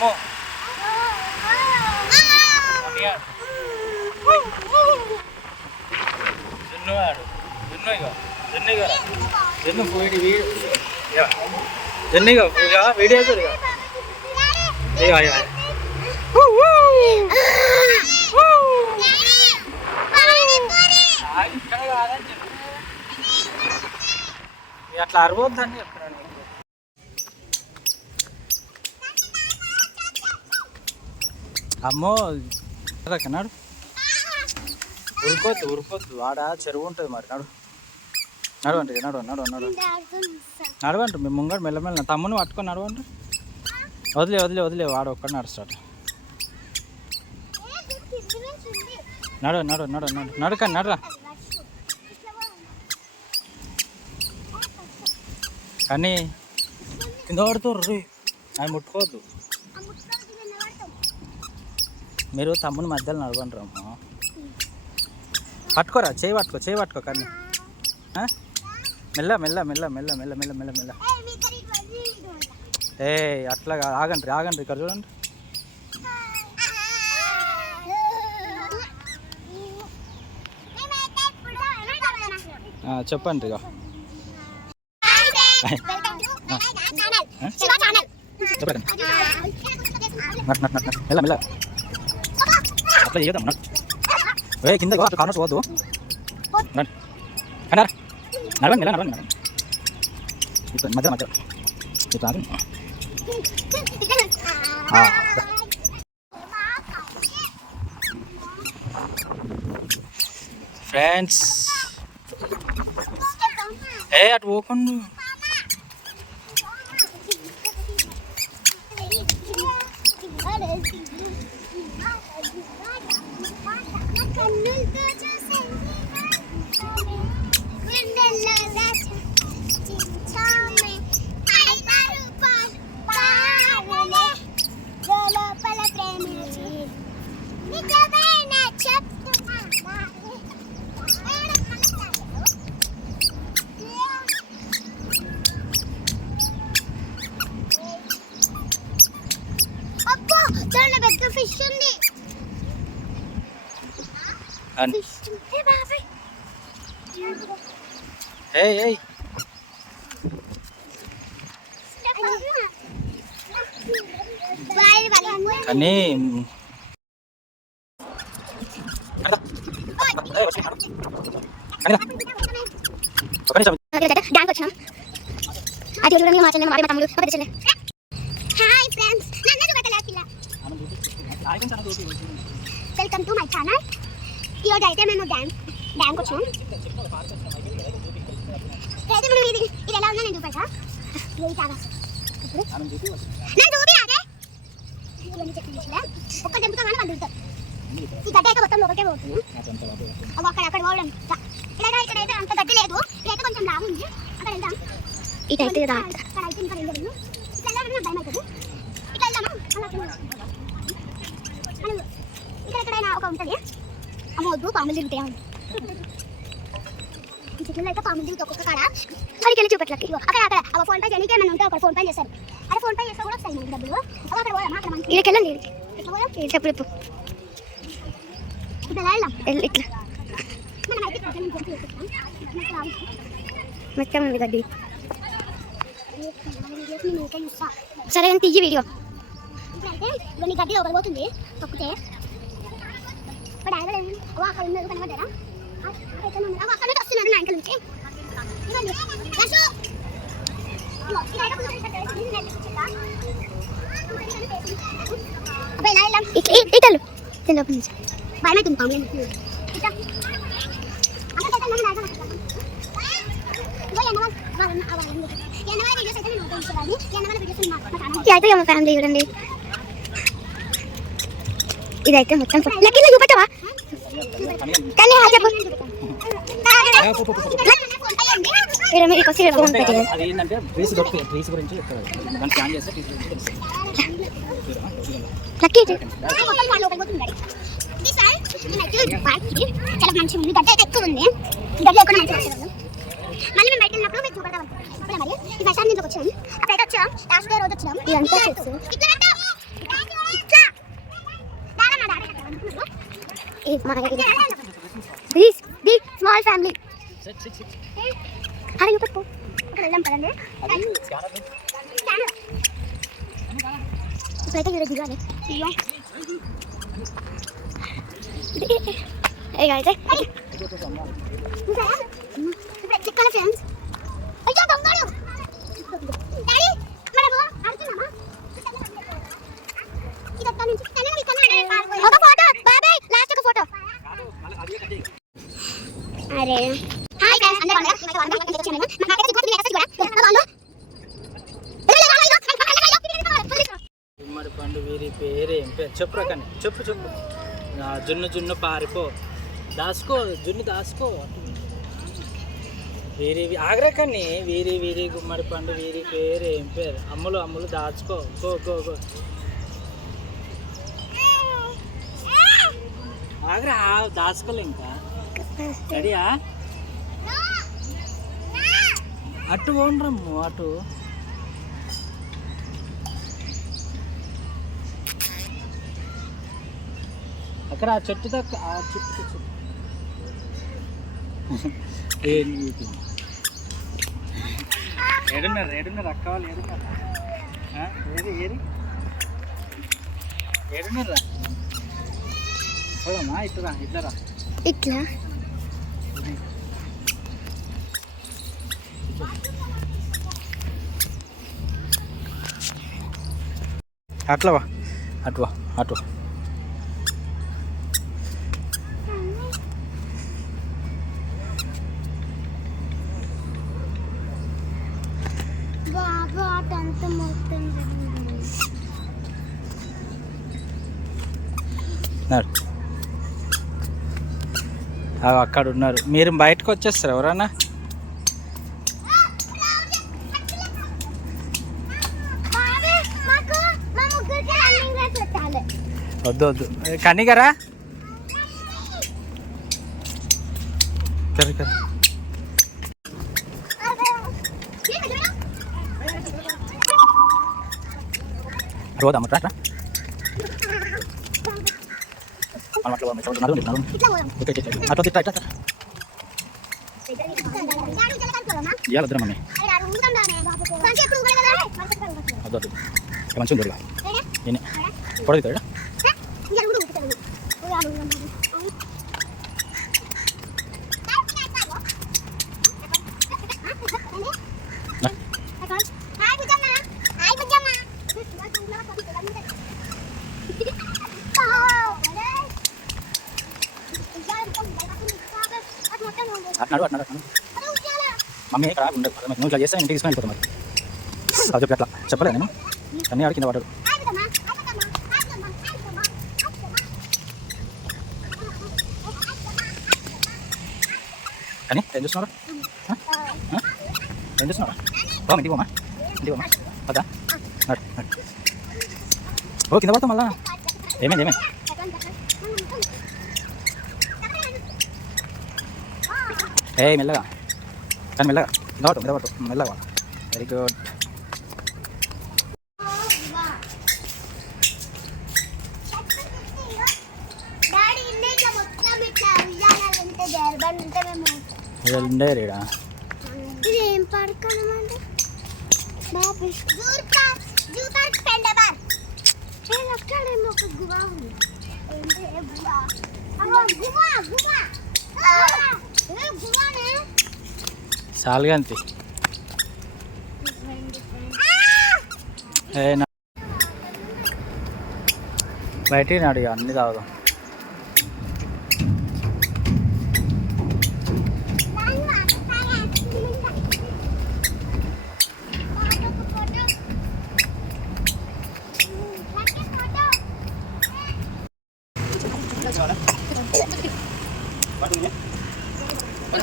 mo. Ayan. దున్ను వాడు దున్ను ఇక దున్ను ఇక దున్ను పోయి వీడు దున్ను ఇక వీడియో సార్ ఇక అయ్యా అట్లా అరవద్దని చెప్పి అమ్మో నాడు ఉరుకోద్దు ఉరుకోద్దు. వాడ చెరువు ఉంటుంది మరి నాడు. నడవండి నడవ నడవ నడవ నడవండి మేము ముంగడు మెల్లమెల్ల తమ్ముని పట్టుకొని నడవండి. వదిలే వదిలే వదిలే వాడు ఒక్కడ నడుస్తాడు. నడవ నడవ నడవ నడు. నడకండి నడరా. కానీ కింద పడుతుర్రు అవి ముట్టుకోవద్దు. మీరు తమ్ముని మధ్యలో నడవండి రమ్మ. పట్టుకోరా చేయి పట్టుకో చేయి పట్టుకో కానీ ఆ? మెల్ల మెల్ల మెల్ల మెల్ల మెల్ల మెల్ల మెల్ల మెల్ల. ఏ అట్లా. ఆగండి ఆగండి ఇక్కడ చూడండి. చెప్పండి ఇక చెప్పండి. మెల్ల మెల్ల. అట్లా చేద్దాం నట్ ఏ కింద అట్లా కార్నర్స్ పోవద్దు రండి. నడవండి మెల్ల నడవండి నడవండి. ఇప్పుడు మధ్య మధ్య ఇప్పుడు ఆగండి ఫ్రెండ్స్. ఏ అటు పోకుండా. fish in there. నడు. అడగా. ఒక నిమిషం డాన్స్ వచ్చాం అది చూడండి మా చెల్లె మా తమ్ముడు మా పెద్ద చెల్లె హాయ్ ఫ్రెండ్స్ నన్ను చూపెట్టలే పిల్ల వెల్కమ్ టు మై ఛానల్ ఈరోజు అయితే మేము డ్యామ్ డ్యామ్కి వచ్చాం. అయితే మనం ఇది ఇది ఎలా ఉందో నేను చూపెట్టా ఇది ఇప్పుడు. నేను చూపి అదే. ఒక్క దెబ్బతో కానీ వాళ్ళు దిగుతారు ఈ గడ్డ అయితే మొత్తం లోపలికే పోతుంది. అక్కడ అక్కడ పోవడం. ఇలాగా ఇక్కడైతే అంత గడ్డి లేదు. ఇక్కడైతే కొంచెం లాగు ఉంది. అక్కడ వెళ్దాం. ఇటైతే రా అక్కడ అయితే ఇంకా రెండు ఇట్లా వెళ్ళాలని నాకు భయం అవుతుంది ఇట్లా వెళ్దామా? అలా ఇక్కడ ఎక్కడైనా ఒక ఉంటుంది. అమ్మ వద్దు పాములు తిరుగుతాయి? అవును చెట్లు అయితే పాములు తిరుగుతాయి ఒక్కొక్క కాడ. అక్కడికి వెళ్ళి చూపెట్లకి. అక్కడ అక్కడ. అవ ఫోన్ పే చేయడానికి ఏమైనా ఉంటే అక్కడ ఫోన్ పే చేస్తారు అక్కడ ఫోన్ పే చేస్తే కూడా వస్తాయి మనకి డబ్బులు. అవ అక్కడ పోదామా? అక్కడ మనకి ఇక్కడికి వెళ్ళండి పోదాం? చెప్పు చెప్పు. ఇప్పుడు ఎలా వెళ్దాం ఇట్లా. మనం అయితే. మొత్తం ఉంది గడ్డి. సరే తీయి వీడియో. ఇప్పుడైతే గడ్డి లోపల పోతుంది. తొక్కితే ఇప్పుడు అక్కడ ఉన్నారు కనబడ్డారా అక్కడ నుంచి వస్తున్నారు నా ఇంటి నుంచి. ఇవ్వండి ఇటలు లోపల నుంచి. భయం ఇదైతే మొత్తం చూపెట్టవా? అది ఏంటంటే ట్రీస్ దొరుకుతాయి ట్రీస్ గురించి చెప్తారు దాన్ని స్కాన్ చేస్తే ట్రీస్ గురించి. చాలా మంచిగా ఉంది గడ్డ అయితే ఎక్కువ ఉంది గడ్డ ఎక్కువ మంచిగా వచ్చేవాళ్ళు మళ్ళీ మేము బయట వెళ్ళినప్పుడు మీకు చూపెడతాం అప్పుడే మరి ఈ స్టాండ్ నుంచి వచ్చాం అప్పుడైతే వచ్చాం లాస్ట్ డే రోజు వచ్చాం ఇదంతా చెట్టు. ఇట్లా పెట్టు. ఇట్లా దిస్ ది స్మాల్ ఫ్యామిలీ అరే చూపెట్టు ఇక్కడ వెళ్ళాం పదండి ఇప్పుడైతే ఇక్కడ దిగాలి ఏ అయితే చిక్కన ఫ్రెండ్స్ అయ్యో దొంగడు డాడీ మనము ఆడుతున్నామా ఇది ఎక్కడ నుంచి కన్నా ఇక్కడ ఒక ఫోటో బాబాయ్ లాస్ట్ ఒక ఫోటో అరే హాయ్ ఫ్రెండ్స్ అందరూ బాగున్నారా? కూడా. గుమ్మడి పండు వీరి పేరు ఏం పేరు? చెప్పురా కానీ చెప్పు చెప్పు. జున్ను జున్ను పారిపో. దాసుకో జున్ను దాసుకో. వీరి ఆగ్రా కానీ వీరి వీరి గుమ్మడి పండు వీరి పేరు ఏం పేరు? అమ్ములు అమ్ములు దాచుకో. గో గో గో ఆగ్రా దాచుకోలే ఇంకా. రెడీయా? అటు పోండ్రమ్ము అటు. అక్కడ ఆ చెట్టు దక్క ఆ చెట్టు చెట్టు. ఏడున్నారు ఏడున్నారు అక్క వాళ్ళు ఏడున్నారు. ఆ, ఏది ఏది? ఏడున్నారా. ఇట్లా ఇట్లా ఇట్లరా ఇట్లా. అట్లా వా. అటు వా అటు. అక్కడ ఉన్నారు. మీరు బయటకు వచ్చేస్తారు ఎవరన్నా? వద్దు వద్దు. ఏ, కనిగరా కర్రీ కర్రీ. రోదా రా అట్లా తిట్టా, ఇట్లా. ఇయ్యాలి వద్దురా మమ్మీ ఇక మంచిగా ఇదిగో. నేనే పొడవు అట్నాడు అట్నాడు నడు మమ్మీ ఇక్కడ ఉండదు నువ్వు ఇట్లా చేస్తే ఇంటికి తీసుకుని వెళ్ళిపోతాం మరి. అది చెప్పి అట్లా. చెప్పలేదు నేను. అన్ని ఆడి కింద పడ్డాడు. అని ఏం చూస్తున్నారా ఏం చూస్తున్నారా బాగా ఇంటికి పోమా ఇంటికి పోమా వద్దా నడు నడు ఓ కింద పడతాం మళ్ళా ఏమైంది ఏమైంది ఏ మెల్లగా కానీ మెల్లగా నిలబట్టు పట్టు మెల్లగా వెరీ గుడ్ డాడీ ఇల్లు ఇట్లా మొత్తం ఇట్లా ఉయ్యాలలో ఉంటే జరబడి మేము ఉండే రీడా ఏం అనమాట బాబీ జూర్ పార్క్ జూర్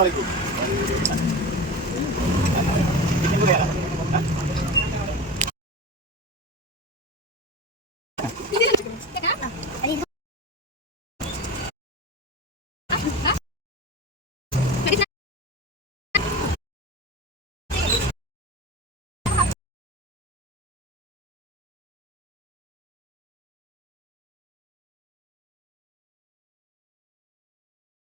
আলাইকুম